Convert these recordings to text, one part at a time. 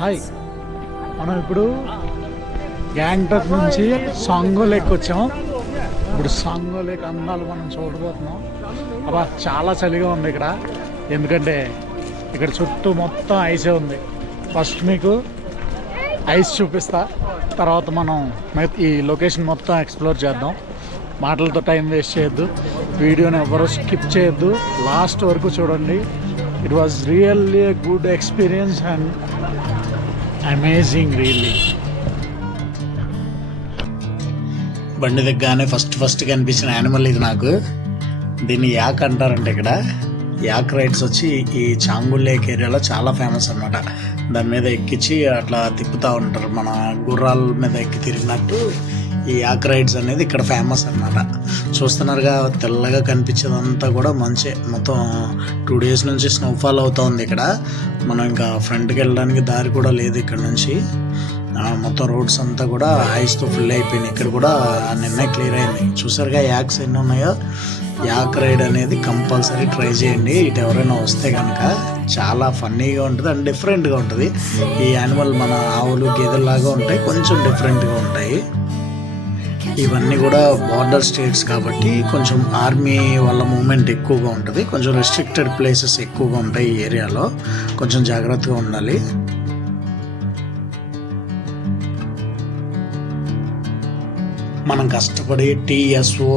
Hi, మనం ఇప్పుడు గ్యాంగ్టాక్ నుంచి సాంగో లేక్ వచ్చాం. ఇప్పుడు సాంగో లేక్ అందాలు మనం చూడబోతున్నాం. అబ్బా చాలా చలిగా ఉంది ఇక్కడ, ఎందుకంటే ఇక్కడ చుట్టూ మొత్తం ఐసే ఉంది. ఫస్ట్ మీకు ఐస్ చూపిస్తా, తర్వాత మనం ఈ లొకేషన్ మొత్తం ఎక్స్ప్లోర్ చేద్దాం. మాటలతో టైం వేస్ట్ చేయొద్దు, వీడియోని ఎవరు స్కిప్ చేయొద్దు, లాస్ట్ వరకు చూడండి. It was really a good experience and amazing really. బండి దిగ్గానే ఫస్ట్ కనిపించిన యానిమల్ ఇది నాకు. దీన్ని యాక్ అంటారంటే ఇక్కడ యాక్ రైడ్స్ వచ్చి ఈ చాంగు లేక్ ఏరియాలో చాలా ఫేమస్ అనమాట. దాని మీద ఎక్కించి అట్లా తిప్పుతూ ఉంటారు, మన గుర్రాల మీద ఎక్కి తిరిగినట్టు ఈ యాక్ రైడ్స్ అనేది ఇక్కడ ఫేమస్ అనమాట. చూస్తున్నారుగా తెల్లగా కనిపించేదంతా కూడా మంచి మొత్తం 2 days నుంచి స్నోఫాల్ అవుతుంది ఇక్కడ. మనం ఇంకా ఫ్రంట్కి వెళ్ళడానికి దారి కూడా లేదు ఇక్కడ నుంచి. మొత్తం రోడ్స్ అంతా కూడా ఐస్తో ఫుల్ అయిపోయినాయి. ఇక్కడ కూడా నిన్నే క్లియర్ అయింది. చూసారుగా యాక్స్ ఎన్ని ఉన్నాయో. యాక్ రైడ్ అనేది కంపల్సరీ ట్రై చేయండి, ఇటు ఎవరైనా వస్తే కనుక. చాలా ఫన్నీగా ఉంటుంది అండ్ డిఫరెంట్గా ఉంటుంది. ఈ యానిమల్ మన ఆవులు గేదెల్లాగా ఉంటాయి, కొంచెం డిఫరెంట్గా ఉంటాయి. ఇవన్నీ కూడా బార్డర్ స్టేట్స్ కాబట్టి కొంచెం ఆర్మీ వాళ్ళ మూమెంట్ ఎక్కువగా ఉంటుంది. కొంచెం రెస్ట్రిక్టెడ్ ప్లేసెస్ ఎక్కువగా ఉంటాయి ఈ ఏరియాలో, కొంచెం జాగ్రత్తగా ఉండాలి. మనం కష్టపడి TSONGO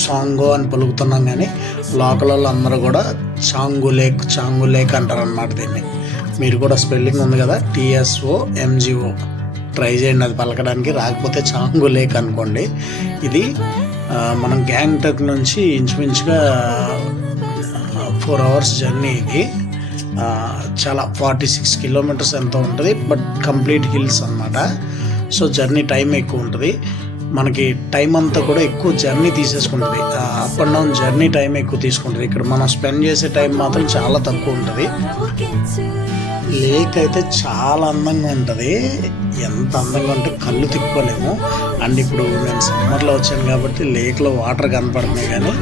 సాంగో అని పలుకుతున్నాం, కానీ లోకల్ వాళ్ళు అందరూ కూడా చాంగు లేక్ అంటారు అన్నమాట దీన్ని. మీరు కూడా స్పెల్లింగ్ ఉంది కదా, TSONGO ట్రై చేయండి అది పలకడానికి. రాకపోతే చాంగు లేక్ అనుకోండి. ఇది మనం గ్యాంగ్టాక్ నుంచి ఇంచుమించుగా 4 hours జర్నీ. ఇది చాలా 46 kilometers ఎంతో ఉంటుంది, బట్ కంప్లీట్ హిల్స్ అన్నమాట. సో జర్నీ టైం ఎక్కువ ఉంటుంది. మనకి టైం అంతా కూడా ఎక్కువ జర్నీ తీసేసుకుంటుంది. Up and down journey time ఎక్కువ తీసుకుంటుంది. ఇక్కడ మనం స్పెండ్ చేసే టైం మాత్రం చాలా తక్కువ ఉంటుంది. లేక్ అయితే చాలా అందంగా ఉంటుంది. ఎంత అందంగా ఉంటే కళ్ళు తిప్పుకోలేము. అండ్ ఇప్పుడు నేను సమ్మర్లో వచ్చాను కాబట్టి లేక్లో వాటర్ కనపడుతున్నాయి, కానీ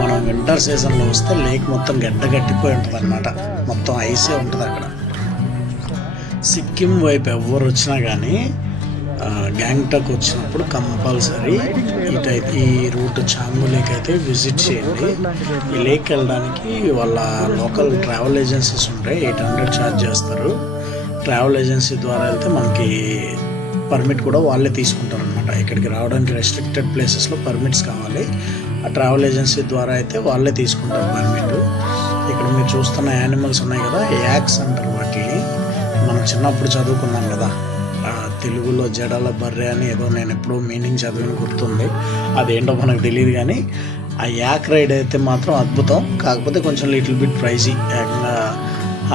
మనం వింటర్ సీజన్లో వస్తే లేక్ మొత్తం గట్టిపోయి ఉంటుంది అన్నమాట. మొత్తం ఐసే ఉంటుంది అక్కడ. సిక్కిం వైపు ఎవరు వచ్చినా కానీ గ్యాంగ్టాక్ వచ్చినప్పుడు కంపల్సరీ ఈ రూట్ చాంగు లేక్ అయితే విజిట్ చేయండి. ఈ లేక్ వెళ్ళడానికి వాళ్ళ లోకల్ ట్రావెల్ ఏజెన్సీస్ ఉంటాయి, 800 ఛార్జ్ చేస్తారు. ట్రావెల్ ఏజెన్సీ ద్వారా వెళ్తే మనకి పర్మిట్ కూడా వాళ్ళే తీసుకుంటారు అనమాట. ఇక్కడికి రావడానికి రెస్ట్రిక్టెడ్ ప్లేసెస్లో పర్మిట్స్ కావాలి. ఆ ట్రావెల్ ఏజెన్సీ ద్వారా అయితే వాళ్ళే తీసుకుంటారు పర్మిట్. ఇక్కడ మీరు చూస్తున్న యానిమల్స్ ఉన్నాయి కదా, యాక్స్ అంటారు వాటిని. మనం చిన్నప్పుడు చదువుకున్నాం కదా, తెలుగులో జడల బర్రె అని ఏదో, నేను ఎప్పుడూ మీనింగ్ చదివిన గుర్తుంది. అదేంటో మనకు తెలియదు, కానీ ఆ యాక్ రైడ్ అయితే మాత్రం అద్భుతం. కాకపోతే కొంచెం లిటిల్ బిట్ ప్రైజీ. ఏకంగా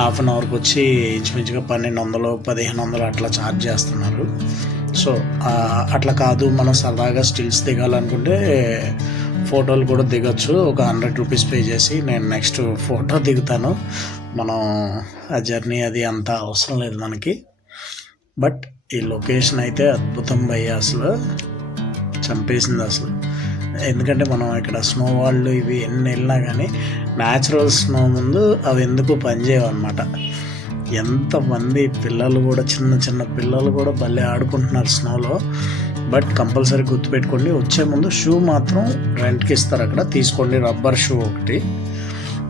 ½ an hourకి వచ్చి ఇంచుమించుగా 1200-1500 అట్లా ఛార్జ్ చేస్తున్నారు. సో అట్లా కాదు, మనం సరదాగా స్టిల్స్ దిగాలనుకుంటే ఫోటోలు కూడా దిగొచ్చు. ఒక 100 rupees పే చేసి నేను నెక్స్ట్ ఫోటో దిగుతాను. మనం ఆ జర్నీ అది అంత అవసరం లేదు మనకి. బట్ ఈ లొకేషన్ అయితే అద్భుతం భయ్య, అసలు చంపేసింది అసలు. ఎందుకంటే మనం ఇక్కడ స్నో వాళ్ళు ఇవి ఎన్ని వెళ్ళినా కానీ న్యాచురల్ స్నో ముందు అవి ఎందుకు పనిచేయవు అనమాట. ఎంతమంది పిల్లలు కూడా, చిన్న పిల్లలు కూడా భలే ఆడుకుంటున్నారు స్నోలో. బట్ కంపల్సరీ గుర్తుపెట్టుకోండి, వచ్చే ముందు షూ మాత్రం రెంట్కి ఇస్తారు అక్కడ, తీసుకోండి. రబ్బర్ షూ ఒకటి,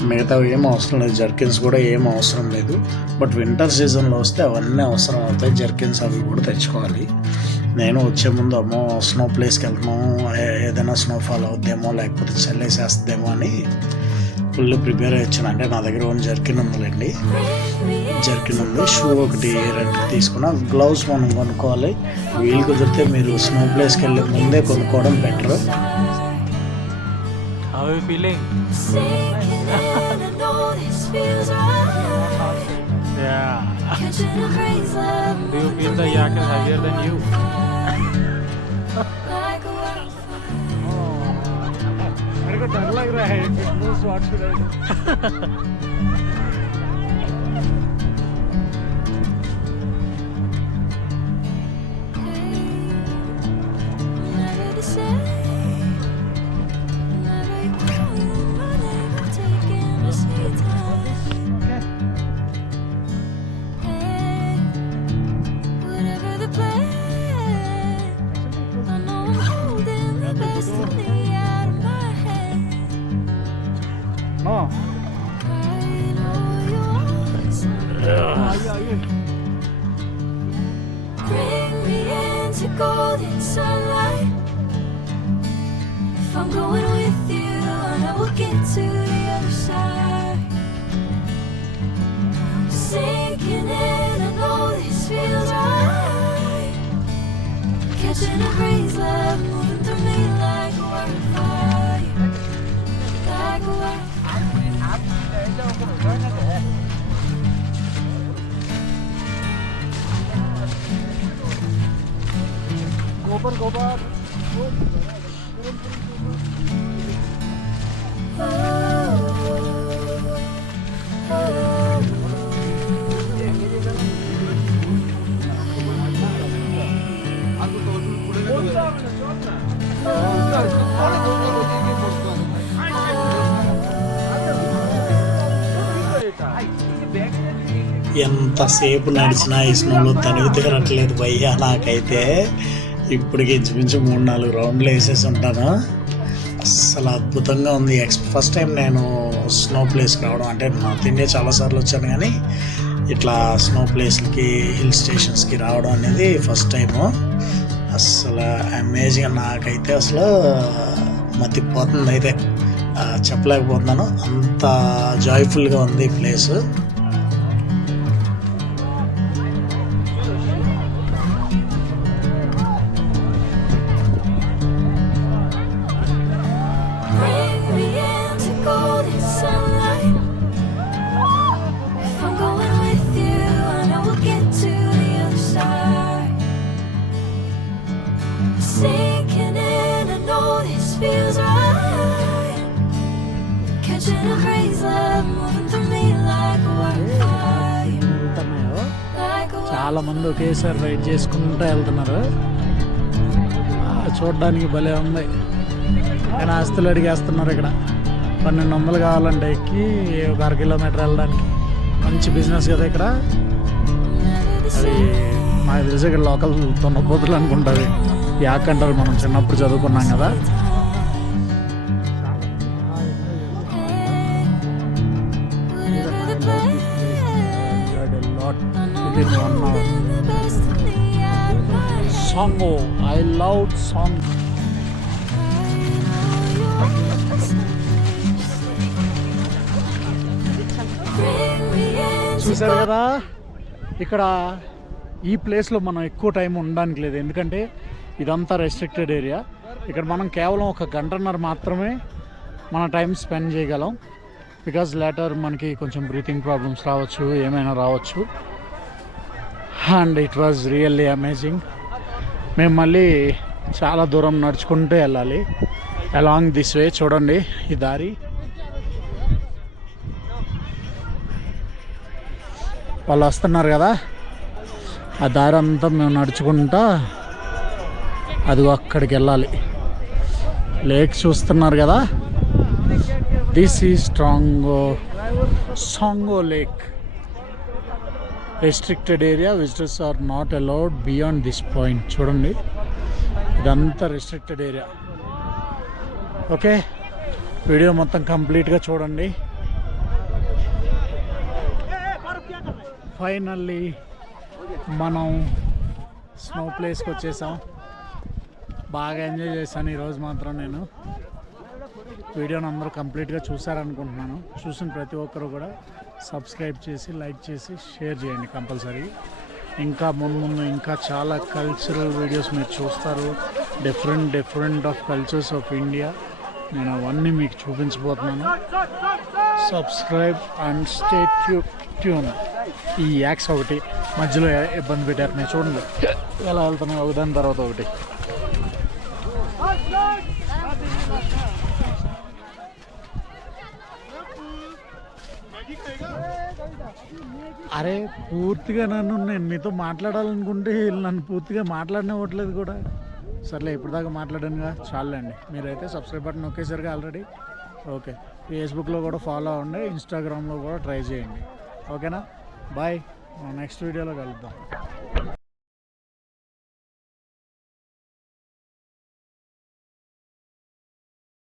మిగతా ఏం అవసరం లేదు. జర్కిన్స్ కూడా ఏం అవసరం లేదు. బట్ వింటర్ సీజన్లో వస్తే అవన్నీ అవసరం అవుతాయి. జర్కిన్స్ అవి కూడా తెచ్చుకోవాలి. నేను వచ్చే ముందు అమ్మో స్నో ప్లేస్కి వెళ్తున్నాము, ఏదైనా స్నోఫాల్ అవుద్దేమో లేకపోతే చల్లేసేస్తుందేమో అని ఫుల్ ప్రిపేర్ అయ్యి వచ్చాను. అంటే నా దగ్గర ఓన్ జర్కిన్ ఉందండి, జర్కిన్ ఉంది. షూ ఒకటి రెంట్కి తీసుకున్నా. గ్లౌస్ మనం కొనుక్కోవాలి. వీలు కుదిరితే మీరు స్నో ప్లేస్కి వెళ్ళే ముందే కొనుక్కోవడం better. How are you feeling? Yeah. Do you feel the yak is heavier than you? मेरे को डर लग रहा है. What should I do? sunlight. If I'm going with you, I know we'll get to the other side. Sinking in, I know this feels right. Catching a breeze, love moving through me like a wildfire, like a wildfire. ఎంతసేపు నడిచినా ఈ స్నోలో తనివి తీరట్లేదు భయ్యా. నాకైతే ఇప్పటికి ఇంచుమించు 3-4 రౌండ్లు వేసేసి ఉంటాను. అస్సలు అద్భుతంగా ఉంది. ఫస్ట్ టైం నేను స్నో ప్లేస్కి రావడం. అంటే నార్త్ ఇండియా చాలాసార్లు వచ్చాను కానీ ఇట్లా స్నో ప్లేస్లకి హిల్ స్టేషన్స్కి రావడం అనేది ఫస్ట్ టైము. అస్సలు అమేజింగ్. నాకైతే అసలు మతిపోతుంది అయితే చెప్పలేకపోతున్నాను. అంత జాయ్ఫుల్గా ఉంది ఈ place. Bring me into golden sunlight. If I'm going with you, I know we'll get to the other side. Sinking in, I know this feels right. Catching a breeze, love moving through me like a wildfire, వెళ్తున్నాయో like a చాలా మంది ఒకేసారి ride చేసుకుంటూ వెళ్తున్నారు. చూడడానికి భలే ఉంది. కానీ ఆస్తులు అడిగేస్తున్నారు ఇక్కడ. 1200 కావాలంటే ఎక్కి ఒక 1 కిలోమీటర్ వెళ్ళడానికి. మంచి బిజినెస్ కదా ఇక్కడ. అది నాకు తెలిసి ఇక్కడ లోకల్ తొన్నపోతులు అనుకుంటుంది. యాక్ అంటారు, మనం చిన్నప్పుడు చదువుకున్నాం కదా. whatever the plan. The best of me, I might. Song I love song. చూసారు కదా, ఇక్కడ ఈ ప్లేస్లో మనం ఎక్కువ టైం ఉండడానికి లేదు. ఎందుకంటే ఇదంతా రెస్ట్రిక్టెడ్ ఏరియా. ఇక్కడ మనం కేవలం 1 గంటన్నర మాత్రమే మన టైం స్పెండ్ చేయగలం. బికాజ్ లేటర్ మనకి కొంచెం బ్రీతింగ్ ప్రాబ్లమ్స్ రావచ్చు, ఏమైనా రావచ్చు. And it was really amazing. మేము మళ్ళీ చాలా దూరం నడుచుకుంటూ వెళ్ళాలి అలాంగ్ దిస్ వే. చూడండి ఈ దారి. వాళ్ళు వస్తున్నారు కదా, ఆ దారి అంతా మేము నడుచుకుంటా అది అక్కడికి వెళ్ళాలి. లేక్ చూస్తున్నారు కదా, this is Tsomgo lake. Restricted area, visitors are not allowed beyond this point. చూడండి ఇదంతా రెస్ట్రిక్టెడ్ ఏరియా. ఓకే, వీడియో మొత్తం కంప్లీట్గా చూడండి. ఫైనల్లీ మనం స్నో ప్లేస్కి వచ్చేసాం. బాగా ఎంజాయ్ చేశాను ఈరోజు మాత్రం నేను. వీడియోని అందరూ కంప్లీట్గా చూసారనుకుంటున్నాను. చూసిన ప్రతి ఒక్కరు కూడా సబ్స్క్రైబ్ చేసి, లైక్ చేసి, షేర్ చేయండి కంపల్సరీ. ఇంకా ముందు ఇంకా చాలా కల్చరల్ వీడియోస్ మీరు చూస్తారు. Different of cultures of India. నేను అవన్నీ మీకు చూపించబోతున్నాను. Subscribe and stay tune. ఈ యాక్స్ ఒకటి మధ్యలో ఇబ్బంది పెట్టారు. నేను చూడండి ఎలా వెళ్తున్నాయి ఒకదాని తర్వాత ఒకటి. అరే పూర్తిగా నేను మీతో మాట్లాడాలనుకుంటే నన్ను పూర్తిగా మాట్లాడనివ్వట్లేదు కూడా. సర్లే, ఇప్పుడు దాకా మాట్లాడానుగా, చాలండి. మీరైతే సబ్స్క్రైబ్ బటన్ నొక్కేసరిగా ఆల్రెడీ. ఓకే, ఫేస్బుక్లో కూడా ఫాలో అవ్వండి, ఇన్స్టాగ్రామ్లో కూడా ట్రై చేయండి. ఓకేనా, బాయ్. నెక్స్ట్ వీడియోలో కలుద్దాం.